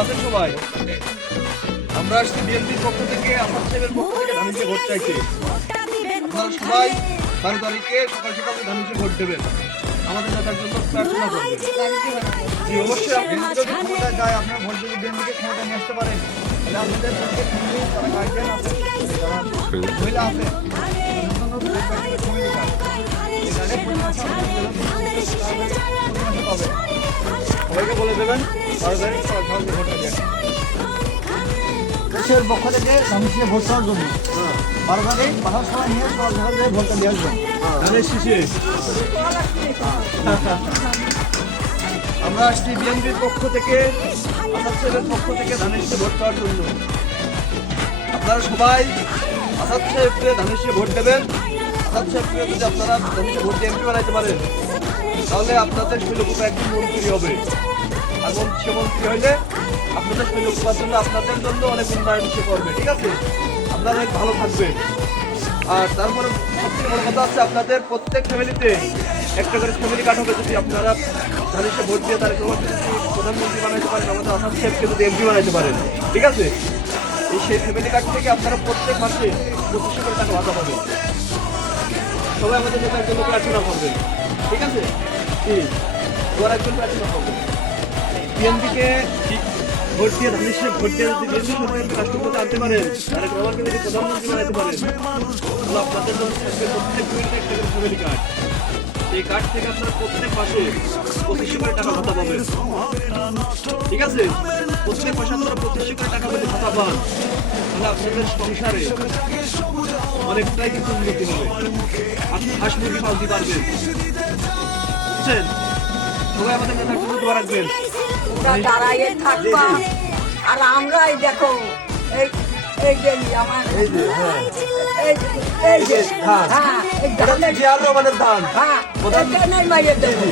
আছেন সবাই? আমরা আসছি বিএনপির পক্ষ থেকে, আসাদ সাহেবের পক্ষ থেকে ধানুষে ভোট চাইতে। আপনারা সবাই 12 তারিখে সকাল সকাল ধানুষে ভোট দেবেন, আমাদের নেতার জন্য প্রার্থনা করবেন। জি অবশ্যই, আপনি যদি ক্ষমতায় যায়, আপনার ভোট যদি বিএনপিকে ক্ষমতায় নিয়ে আসতে পারেন, তাহলে আপনাদের প্রত্যেক ফ্যামিলি যারা গার্জিয়ান আছে, যারা মহিলা আছে, সবাইকে বলে দেবেন 12 তারিখ সকাল সকাল ভোটটা দেন। দেশের পক্ষ থেকে ধানুষে ভোট দেওয়ার জন্য 12 তারিখ বাসার সবাই নিয়ে সকাল সকাল থেকে ভোটটা দিয়ে আসবেন। ধানের শীষে আমরা আসছি বিএনপির পক্ষ থেকে, আসাদ সাহেবের পক্ষ থেকে ধানের শীষে ভোট দেওয়ার জন্য। আপনারা সবাই আসাদ সাহেবকে ধানের শীষে ভোট দেবেন। আসাদ সাহেবকে যদি আপনারা ধানের শীষে ভোট দিয়ে এমপি বানাইতে পারেন, তাহলে আপনাদের শৈলকুপা একজন মন্ত্রী হবে। আর সে মন্ত্রী হইলে আপনাদের শৈলকুপার জন্য, আপনাদের জন্য অনেক উন্নয়ন সে করবে। ঠিক আছে, আপনারা অনেক ভালো থাকবেন। আর তারপরে সবথেকে বড় কথা হচ্ছে, আপনাদের প্রত্যেক ফ্যামিলিতে একটা করে ফ্যামিলি কার্ড হবে। যদি আপনারা ধানিসে ভোট দিয়ে তার প্রধানমন্ত্রী বানাইতে পারেন, আমাদের আসাদ সাহেবকে যদি এমপি বানাইতে পারেন, ঠিক আছে, সেই ফ্যামিলি কার্ড থেকে আপনারা প্রত্যেক মাসে 2500 করে টাকা ভাতা পাবেন। সবাই আমাদের নেতার জন্য প্রার্থনা করবেন, ঠিক আছে? ওর একজন প্রার্থনা করবেন। বিএনপিকে ভোট দিয়ে ধানিসে ভোট দিয়ে যদি বিএনপি সরকারকে রাষ্ট্রপতি আনতে পারেন, তারেক রহমানকে যদি প্রধানমন্ত্রী বানাইতে পারেন, তাহলে আপনাদের জন্য থাকবে প্রত্যেক ফ্যামিলিতে একটা করে ফ্যামিলি কার্ড। এই কার্ড থেকে আপনারা প্রত্যেক মাসে 2500 করে টাকা ভাতা পাবেন, ঠিক আছে? প্রত্যেক মাসে আপনারা 2500 করে টাকা যদি ভাতা পান, তাহলে আপনাদের সংসারে অনেকটাই কিন্তু উন্নতি হবে। আপনি হাঁস মুরগি পালতে পারবেন, বুঝছেন? সবাই আমাদের নেতার জন্য দোয়া রাখবেন। দাঁড়াইয়ে থাকবা। আর আমরাই দেখো এই যে আমার এই যে হ্যাঁ, এই যে ধান, হ্যাঁ এই এটা হচ্ছে জিয়াউর রহমানের ধান। হ্যাঁ প্রধান মাইয়ে দেবো।